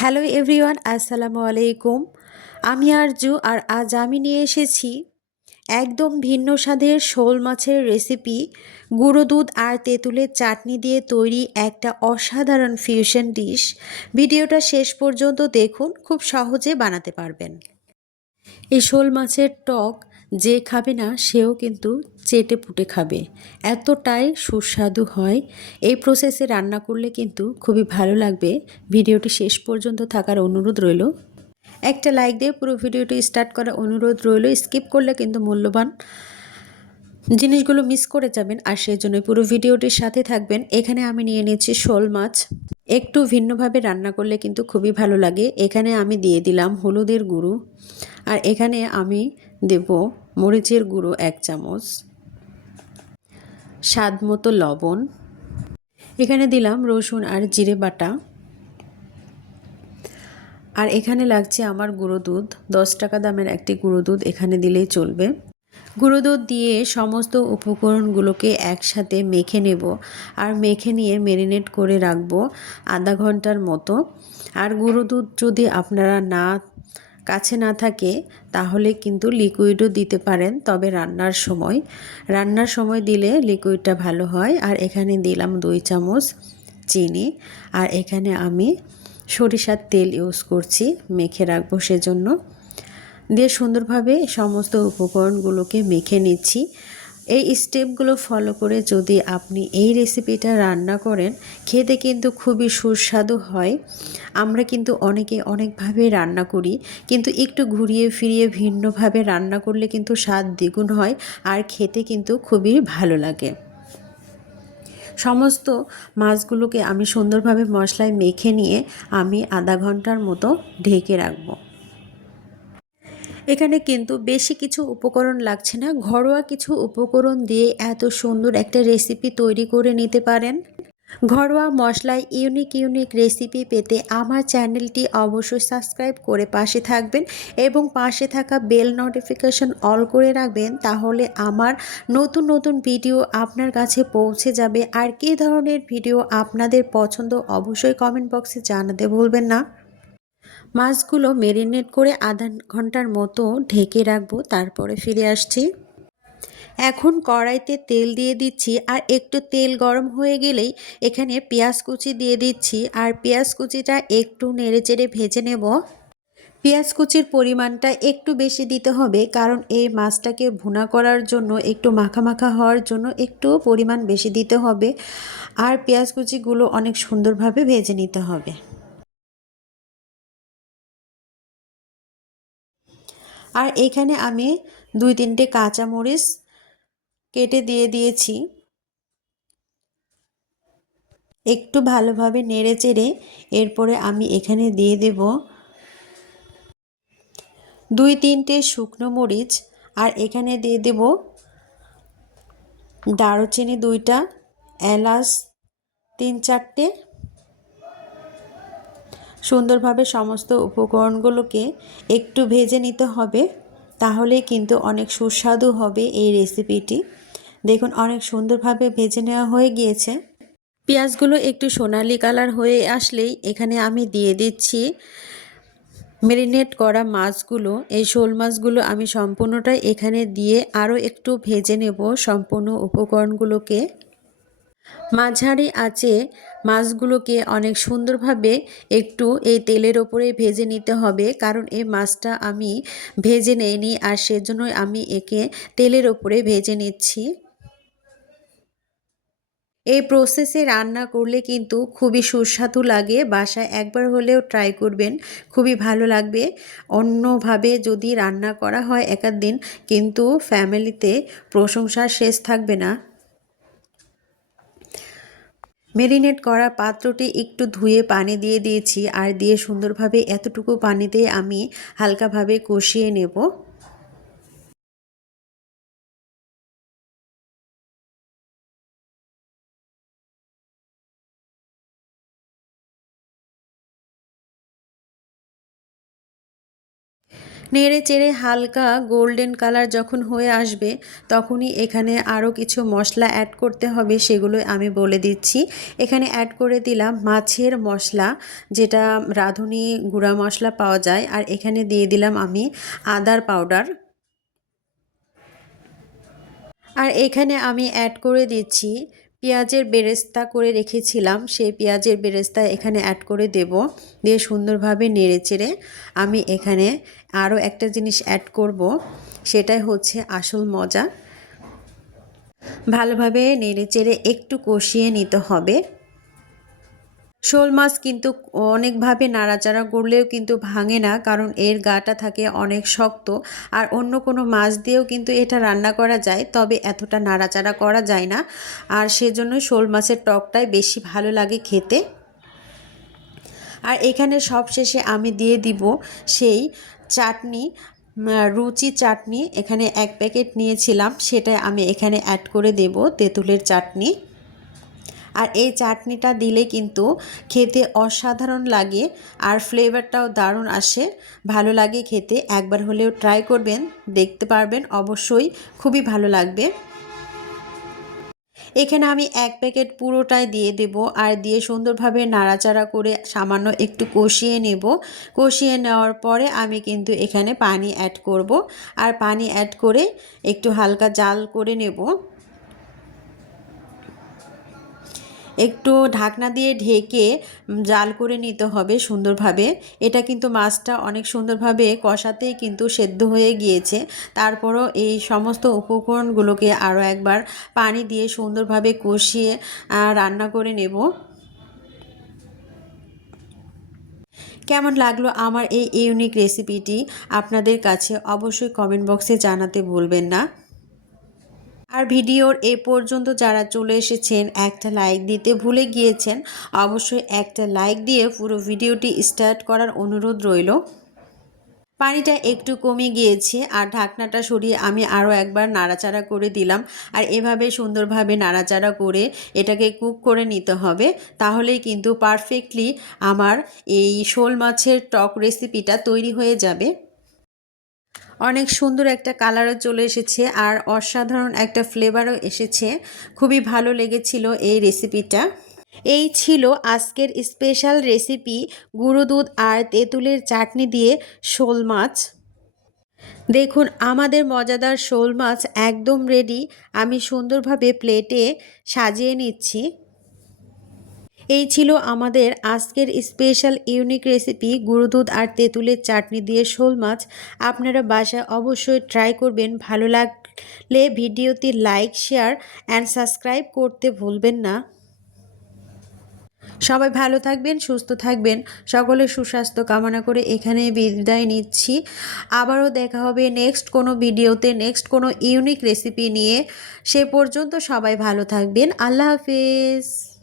Hello everyone, আসসালামু আলাইকুম। আমি আরজু, আর আজ আমি নিয়ে এসেছি একদম ভিন্ন স্বাদের শোল মাছের রেসিপি। গুঁড়ো দুধ আর তেঁতুলের চাটনি দিয়ে তৈরি একটা অসাধারণ ফিউশন ডিশ। ভিডিওটা শেষ পর্যন্ত দেখুন, খুব সহজে বানাতে পারবেন। এই শোল মাছের টক যে খাবে না সেও কিন্তু চেটে পুটে খাবে, এতটাই সুস্বাদু হয়। এই প্রসেসে রান্না করলে কিন্তু খুবই ভালো লাগবে। ভিডিওটি শেষ পর্যন্ত থাকার অনুরোধ রইল। একটা লাইক দিয়ে পুরো ভিডিওটি স্টার্ট করার অনুরোধ রইল। স্কিপ করলে কিন্তু মূল্যবান জিনিসগুলো মিস করে যাবেন, আর সেই জন্য পুরো ভিডিওটির সাথে থাকবেন। এখানে আমি নিয়ে নিচ্ছি শোল মাছ। একটু ভিন্নভাবে রান্না করলে কিন্তু খুবই ভালো লাগে। এখানে আমি দিয়ে দিলাম হলুদের গুঁড়ো, আর এখানে আমি দেব মরিচের গুঁড়ো 1 চামচ, স্বাদ মতো লবণ। এখানে দিলাম রসুন আর জিরে বাটা, আর এখানে লাগছে আমার গুঁড়ো দুধ। 10 টাকা দামের একটি গুঁড়ো দুধ এখানে দিলেই চলবে। গুঁড়ো দুধ দিয়ে সমস্ত উপকরণগুলোকে একসাথে মেখে নেব, আর মেখে নিয়ে ম্যারিনেট করে রাখবো আধা ঘন্টার মতো। আর গুঁড়ো দুধ যদি আপনারা কাছে না থাকে তাহলে কিন্তু লিকুইডও দিতে পারেন, তবে রান্নার সময় দিলে লিকুইডটা ভালো হয়। আর এখানে দিলাম 2 চামচ চিনি, আর এখানে আমি সরিষার তেল ইউজ করছি, মেখে রাখবো সেজন্য। দিয়ে সুন্দরভাবে সমস্ত উপকরণগুলোকে মেখে নিচ্ছি। এই স্টেপগুলো ফলো করে যদি আপনি এই রেসিপিটা রান্না করেন, খেতে কিন্তু খুবই সুস্বাদু হয়। আমরা কিন্তু অনেকে অনেকভাবে রান্না করি, কিন্তু একটু ঘুরিয়ে ফিরিয়ে ভিন্নভাবে রান্না করলে কিন্তু স্বাদ দ্বিগুণ হয়, আর খেতে কিন্তু খুবই ভালো লাগে। সমস্ত মাছগুলোকে আমি সুন্দরভাবে মশলায় মেখে নিয়ে আমি আধা ঘন্টার মতো ঢেকে রাখবো। এখানে কিন্তু বেশি কিছু উপকরণ লাগছে না, ঘরোয়া কিছু উপকরণ দিয়ে এত সুন্দর একটা রেসিপি তৈরি করে নিতে পারেন। ঘরোয়া মশলায় ইউনিক রেসিপি পেতে আমার চ্যানেলটি অবশ্যই সাবস্ক্রাইব করে পাশে থাকবেন, এবং পাশে থাকা বেল নোটিফিকেশন অল করে রাখবেন, তাহলে আমার নতুন ভিডিও আপনার কাছে পৌঁছে যাবে। আর কী ধরনের ভিডিও আপনাদের পছন্দ অবশ্যই কমেন্ট বক্সে জানাতে ভুলবেন না। মাছগুলো ম্যারিনেট করে আধা ঘন্টার মতো ঢেকে রাখবো, তারপরে ফিরে আসছি। এখন কড়াইতে তেল দিয়ে দিচ্ছি, আর একটু তেল গরম হয়ে গেলেই এখানে পেঁয়াজ কুচি দিয়ে দিচ্ছি, আর পেঁয়াজ কুচিটা একটু নেড়েচেড়ে ভেজে নেব। পেঁয়াজ কুচির পরিমাণটা একটু বেশি দিতে হবে, কারণ এই মাছটাকে ভুনা করার জন্য একটু মাখা মাখা হওয়ার জন্য একটু পরিমাণ বেশি দিতে হবে, আর পেঁয়াজ কুচিগুলো অনেক সুন্দরভাবে ভেজে নিতে হবে। আর এখানে আমি 2-3টে কাঁচামরিচ কেটে দিয়ে দিয়েছি। একটু ভালোভাবে নেড়ে চেড়ে এরপরে আমি এখানে দিয়ে দেব 2-3টে শুকনো মরিচ, আর এখানে দিয়ে দেব দারুচিনি 2টা, এলাচ 3-4টে। সুন্দরভাবে সমস্ত উপকরণগুলোকে একটু ভেজে নিতে হবে, তাহলে কিন্তু অনেক সুস্বাদু হবে এই রেসিপিটি। দেখুন অনেক সুন্দরভাবে ভেজে নেওয়া হয়ে গিয়েছে। পেঁয়াজগুলো একটু সোনালি কালার হয়ে আসলেই এখানে আমি দিয়ে দিচ্ছি ম্যারিনেট করা মাছগুলো। এই শোল মাছগুলো আমি সম্পূর্ণটাই এখানে দিয়ে আরও একটু ভেজে নেব সম্পূর্ণ উপকরণগুলোকে। মাঝারি আঁচে মাছগুলোকে অনেক সুন্দরভাবে একটু এই তেলের ওপরে ভেজে নিতে হবে, কারণ এই মাছটা আমি ভেজে নেইনি, আর সেজন্যই আমি একে তেলের ওপরে ভেজে নিচ্ছি। এই প্রসেসে রান্না করলে কিন্তু খুবই সুস্বাদু লাগে। বাসায় একবার হলেও ট্রাই করবেন, খুবই ভালো লাগবে। অন্যভাবে যদি রান্না করা হয় একাদ দিন, কিন্তু ফ্যামিলিতে প্রশংসার শেষ থাকবে না। ম্যারিনেট করা পাত্রটি একটু ধুয়ে পানি দিয়ে দিয়েছি, আর দিয়ে সুন্দরভাবে এতটুকু পানিতে আমি হালকাভাবে কষিয়ে নেব। নেড়ে চেড়ে হালকা গোল্ডেন কালার যখন হয়ে আসবে তখনই এখানে আরও কিছু মশলা অ্যাড করতে হবে, সেগুলো আমি বলে দিচ্ছি। এখানে অ্যাড করে দিলাম মাছের মশলা, যেটা রাঁধুনি গুঁড়া মশলা পাওয়া যায়। আর এখানে দিয়ে দিলাম আমি আদার পাউডার। আর এখানে আমি অ্যাড করে দিচ্ছি পেঁয়াজের বেরেস্তা করে রেখেছিলাম, সেই পেঁয়াজের বেরেস্তা এখানে অ্যাড করে দেব। দিয়ে সুন্দরভাবে নেড়েচেড়ে আমি এখানে আরও একটা জিনিস অ্যাড করব, সেটাই হচ্ছে আসল মজা। ভালোভাবে নেড়েচেড়ে একটু কষিয়ে নিতে হবে। শোল মাছ কিন্তু অনেকভাবে নাড়াচাড়া করলেও কিন্তু ভাঙে না, কারণ এর গাটা থাকে অনেক শক্ত। আর অন্য কোনো মাছ দিয়েও কিন্তু এটা রান্না করা যায়, তবে এতটা নাড়াচাড়া করা যায় না। আর সেজন্য শোল মাছের টকটাই বেশি ভালো লাগে খেতে। আর এখানে সবশেষে আমি দিয়ে দিব সেই চাটনি, রুচি চাটনি। এখানে 1 প্যাকেট নিয়েছিলাম, সেটা আমি এখানে অ্যাড করে দেব, তেঁতুলের চাটনি। আর এই চাটনিটা দিলে কিন্তু খেতে অসাধারণ লাগে, আর ফ্লেভারটাও দারুণ আসে, ভালো লাগে খেতে। একবার হলেও ট্রাই করবেন, দেখতে পারবেন অবশ্যই খুবই ভালো লাগবে। এখানে আমি 1 প্যাকেট পুরোটাই দিয়ে দেব, আর দিয়ে সুন্দরভাবে নাড়াচাড়া করে সামান্য একটু কষিয়ে নেব। কষিয়ে নেওয়ার পরে আমি কিন্তু এখানে পানি অ্যাড করব, আর পানি অ্যাড করে একটু হালকা জাল করে নেব। একটু ঢাকনা দিয়ে ঢেকে জাল করে নিতে হবে সুন্দরভাবে। এটা কিন্তু মাছটা অনেক সুন্দরভাবে কষাতেই কিন্তু সেদ্ধ হয়ে গিয়েছে। তারপরও এই সমস্ত উপকরণগুলোকে আরও একবার পানি দিয়ে সুন্দরভাবে কষিয়ে রান্না করে নেব। কেমন লাগলো আমার এই ইউনিক রেসিপিটি আপনাদের কাছে অবশ্যই কমেন্ট বক্সে জানাতে ভুলবেন না। আর ভিডিওর এ পর্যন্ত যারা চলে এসেছেন, একটা লাইক দিতে ভুলে গিয়েছেন, অবশ্যই একটা লাইক দিয়ে পুরো ভিডিওটি স্টার্ট করার অনুরোধ রইল। পানিটা একটু কমে গিয়েছে, আর ঢাকনাটা সরিয়ে আমি আরও একবার নাড়াচাড়া করে দিলাম। আর এভাবে সুন্দরভাবে নাড়াচাড়া করে এটাকে কুক করে নিতে হবে, তাহলেই কিন্তু পারফেক্টলি আমার এই শোল মাছের টক রেসিপিটা তৈরি হয়ে যাবে। অনেক সুন্দর একটা কালারও চলে এসেছে, আর অসাধারণ একটা ফ্লেভারও এসেছে। খুবই ভালো লেগেছিল এই রেসিপিটা। এই ছিল আজকের স্পেশাল রেসিপি, গুঁড়ো দুধ আর তেঁতুলের চাটনি দিয়ে শোল মাছ। দেখুন আমাদের মজাদার শোল মাছ একদম রেডি। আমি সুন্দরভাবে প্লেটে সাজিয়ে নিচ্ছি। এই ছিল আমাদের আজকের স্পেশাল ইউনিক রেসিপি, গুঁড়ো দুধ আর তেঁতুলের চাটনি দিয়ে শোল মাছ। আপনারা বাসায় অবশ্যই ট্রাই করবেন। ভালো লাগলে ভিডিওটি লাইক, শেয়ার অ্যান্ড সাবস্ক্রাইব করতে ভুলবেন না। সবাই ভালো থাকবেন, সুস্থ থাকবেন, সকলের সুস্বাস্থ্য কামনা করে এখানে বিদায় নিচ্ছি। আবারও দেখা হবে নেক্সট কোনো ভিডিওতে, নেক্সট কোনো ইউনিক রেসিপি নিয়ে। সে পর্যন্ত সবাই ভালো থাকবেন। আল্লাহ হাফেজ।